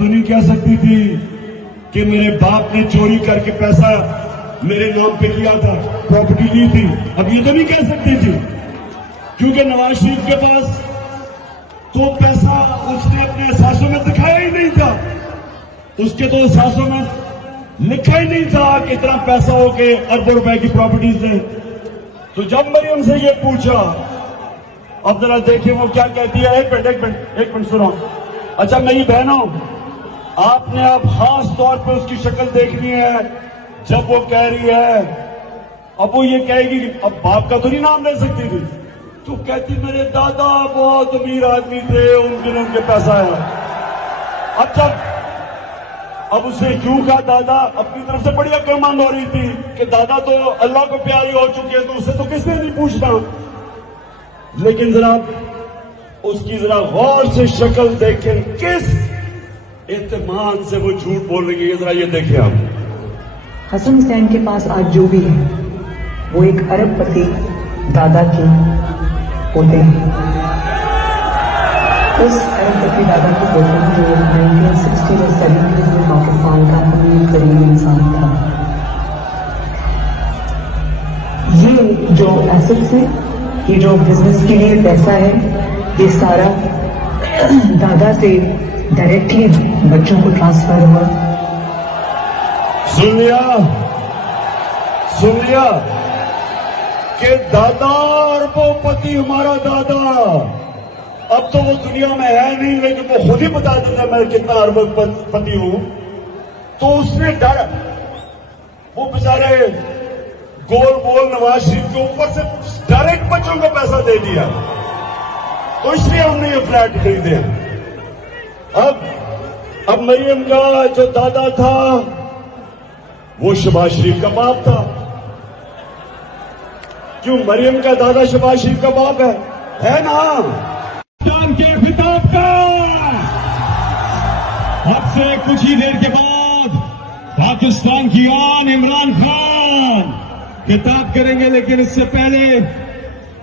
तो नहीं कह सकती थी कि मेरे बाप ने चोरी करके पैसा मेरे नाम पे किया था, प्रॉपर्टी ली थी। अब ये तो नहीं कह सकती थी, क्योंकि नवाज शरीफ के पास तो पैसा उसने अपने एहसासों में दिखाया ही नहीं था। उसके तो एहसासों में लिखा ही नहीं था कि इतना पैसा हो के अरबों रुपए की प्रॉपर्टीज है। तो जब मरियम से ये पूछा, अब जरा देखिए वो क्या कहती है। एक मिनट सुनो। अच्छा मेरी बहनों, आपने अब खास तौर पे उसकी शक्ल देखनी है जब वो कह रही है, अब वो ये कहेगी कि अब बाप का तो नहीं नाम ले सकती थी, तो कहती मेरे दादा बहुत अमीर आदमी थे, उन दिनों के पैसा है। अब उसे क्यों कहा दादा, अपनी तरफ से बड़ी अक्लमंद हो रही थी कि दादा तो अल्लाह को प्यारी हो चुकी है, तो उससे तो किसने नहीं पूछना। लेकिन जरा उसकी जरा गौर से शक्ल देखें, किस एतमाद से वो झूठ बोल रही है, जरा ये देखें आप। हसन हुसैन के पास आज जो भी है वो एक अरबपति दादा के पोते हैं। उस अरबपति दादा के पोते जो 1960 और 70 में पाकिस्तान का अमीर तरीन इंसान था। ये जो एसेट्स है, ये जो बिजनेस के लिए पैसा है, ये सारा दादा से डायरेक्टली बच्चों को ट्रांसफर हुआ। सुन लिया कि दादा अरबोपति हमारा दादा, अब तो वो दुनिया में है नहीं, लेकिन वो खुद ही बता देता मैं कितना अरबोपति हूं। तो उसने डर, वो बेचारे गोल नवाज शरीफ के ऊपर से डायरेक्ट बच्चों को पैसा दे दिया, तो इसलिए हमने ये फ्लैट खरीदे। अब मरियम का जो दादा था वो शहबाज शरीफ का बाप था। क्यों मरियम का दादा शहबाज शरीफ का बाप है ना। पाकिस्तान के खिताब का अब से कुछ ही देर के बाद पाकिस्तान की आन इमरान खान खिताब करेंगे, लेकिन इससे पहले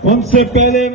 उनसे पहले